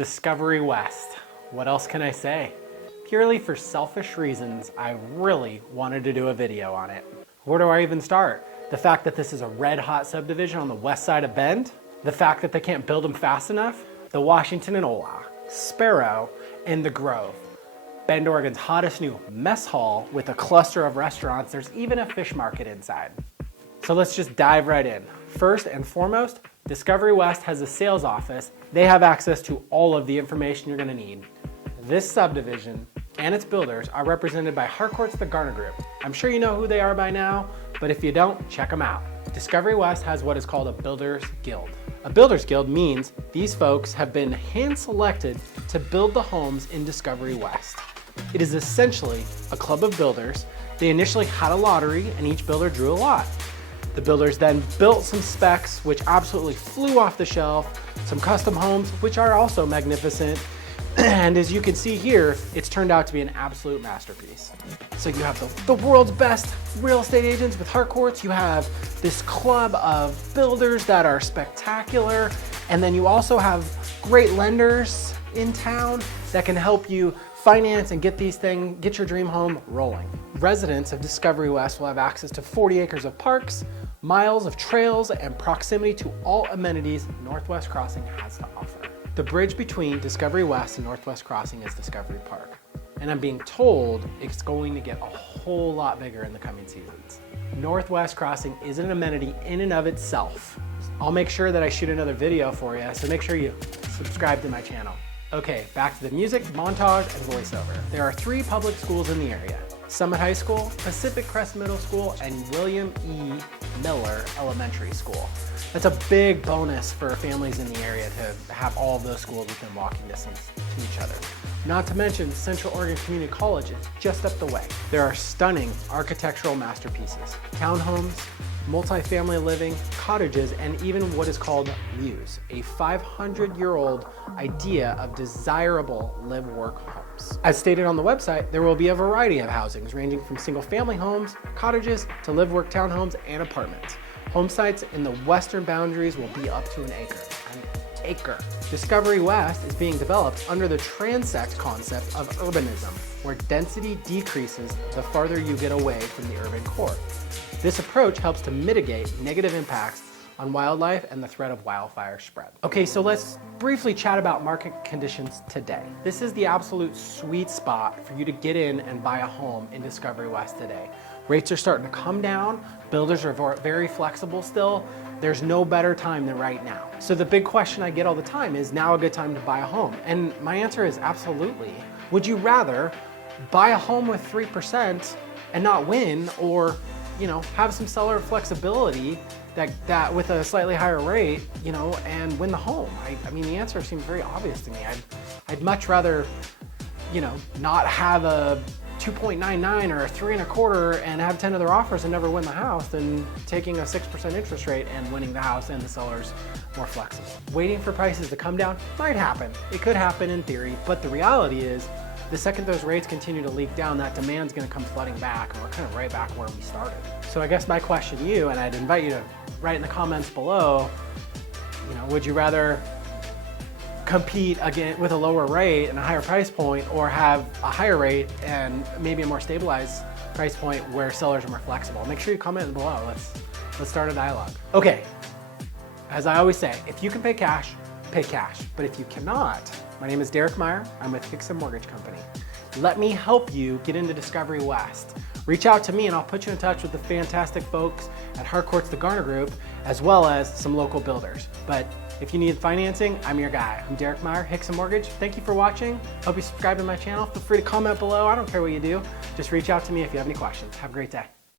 Discovery West. What else can I say? Purely for selfish reasons, I really wanted to do a video on it. Where do I even start? The fact that this is a red hot subdivision on the west side of Bend, the fact that they can't build them fast enough, the Washington and Ola, Sparrow, and the Grove. Bend, Oregon's hottest new mess hall with a cluster of restaurants. There's even a fish market inside. So let's just dive right in. First and foremost, Discovery West has a sales office. They have access to all of the information you're gonna need. This subdivision and its builders are represented by Harcourt's The Garner Group. I'm sure you know who they are by now, but if you don't, check them out. Discovery West has what is called a Builders Guild. A Builders Guild means these folks have been hand-selected to build the homes in Discovery West. It is essentially a club of builders. They initially had a lottery and each builder drew a lot. The builders then built some specs which absolutely flew off the shelf, some custom homes which are also magnificent, and as you can see here, it's turned out to be an absolute masterpiece. So you have the world's best real estate agents with Harcourts, you have this club of builders that are spectacular, and then you also have great lenders in town that can help you finance and get your dream home rolling. Residents of Discovery West will have access to 40 acres of parks, miles of trails, and proximity to all amenities Northwest Crossing has to offer. The bridge between Discovery West and Northwest Crossing is Discovery Park, and I'm being told it's going to get a whole lot bigger in the coming seasons. Northwest Crossing is an amenity in and of itself. I'll make sure that I shoot another video for you, so make sure you subscribe to my channel. Okay, back to the music, montage, and voiceover. There are 3 public schools in the area: Summit High School, Pacific Crest Middle School, and William E. Miller Elementary School. That's a big bonus for families in the area to have all of those schools within walking distance to each other. Not to mention, Central Oregon Community College is just up the way. There are stunning architectural masterpieces, townhomes, multifamily living, cottages, and even what is called Muse, a 500-year-old idea of desirable live-work homes. As stated on the website, there will be a variety of housings ranging from single-family homes, cottages, to live-work townhomes and apartments. Home sites in the western boundaries will be up to an acre. An acre. Discovery West is being developed under the transect concept of urbanism, where density decreases the farther you get away from the urban core. This approach helps to mitigate negative impacts on wildlife and the threat of wildfire spread. Okay, so let's briefly chat about market conditions today. This is the absolute sweet spot for you to get in and buy a home in Discovery West today. Rates are starting to come down. Builders are very flexible still. There's no better time than right now. So the big question I get all the time is, now a good time to buy a home? And my answer is absolutely. Would you rather buy a home with 3% and not win, or have some seller flexibility that with a slightly higher rate, and win the home? I mean, the answer seems very obvious to me. I'd much rather, not have a 2.99 or a 3.25 and have 10 other offers and never win the house than taking a 6% interest rate and winning the house and the seller's more flexible. Waiting for prices to come down might happen. It could happen in theory, but the reality is, the second those rates continue to leak down, that demand's gonna come flooding back, and we're kind of right back where we started. So I guess my question to you, and I'd invite you to write in the comments below, would you rather compete again with a lower rate and a higher price point, or have a higher rate and maybe a more stabilized price point where sellers are more flexible? Make sure you comment below. Let's start a dialogue. Okay, as I always say, if you can pay cash, pay cash. But if you cannot, my name is Derek Meyer. I'm with Hixon Mortgage Company. Let me help you get into Discovery West. Reach out to me and I'll put you in touch with the fantastic folks at Harcourt's The Garner Group, as well as some local builders. But if you need financing, I'm your guy. I'm Derek Meyer, Hixon Mortgage. Thank you for watching. Hope you subscribe to my channel. Feel free to comment below. I don't care what you do. Just reach out to me if you have any questions. Have a great day.